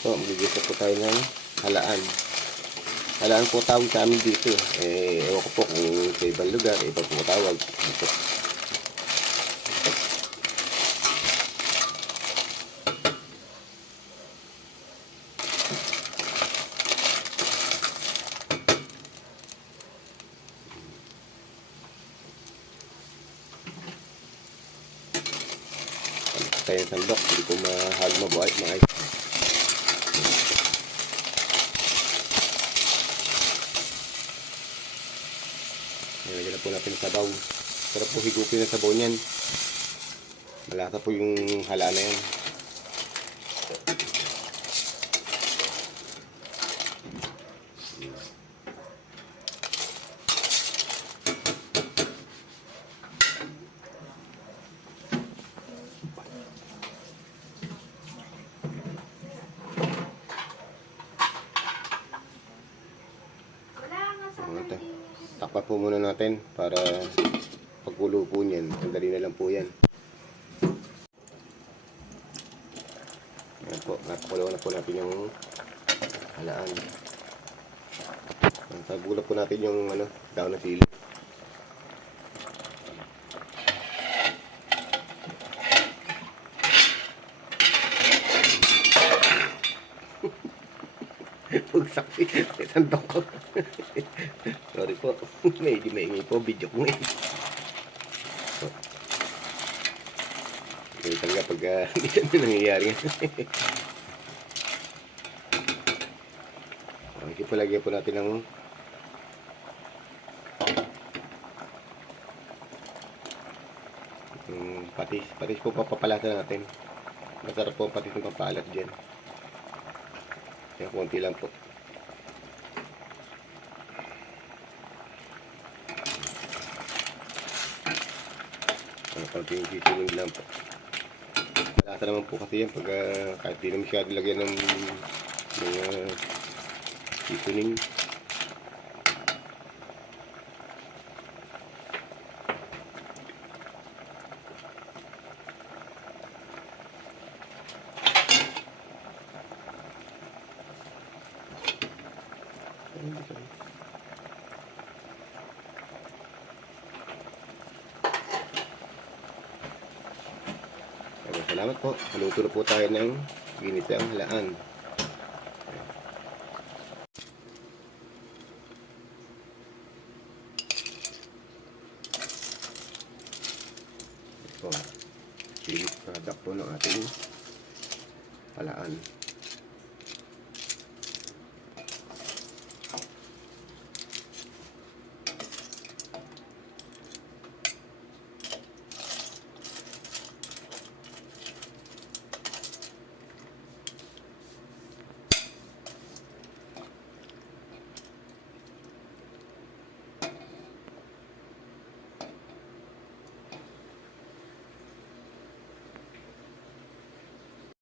po, magigisa po tayo ng halaan. Halaan po tawag sa amin dito. Ewan ko po kung sa ibang lugar, iba po tawag. Ito. Tayo ng sandok, hindi po mahal mabuhay, maayos. Nilagyan na po natin sa sabaw. Sarap po higupin na sabaw niyan. Malasa po yung halaan na yan. Ito. Takpan po muna natin para pagkulo po niyan. Sandali na lang po yan. Ayan po. Napakulo na po natin yung halaan. Pagkulo po natin yung daon na sili. Pugsak sandok ko. Sorry po. Medyo maingay po video ko ngayon. Hindi talaga pag hindi kami nangyayari. Okay po, lagyan po natin ng patis. Patis po papapalatan natin. Masarap po ang patis ng pampalat dyan. Kaya konti lang po. Konti yung seasoning lang po. Malasa naman po kasi yan pag kahit di na masyado lagyan ng seasoning. Salamat po. Haluto na po tayo ng ginisang halaan. Ito. Silit product po ng ating halaan.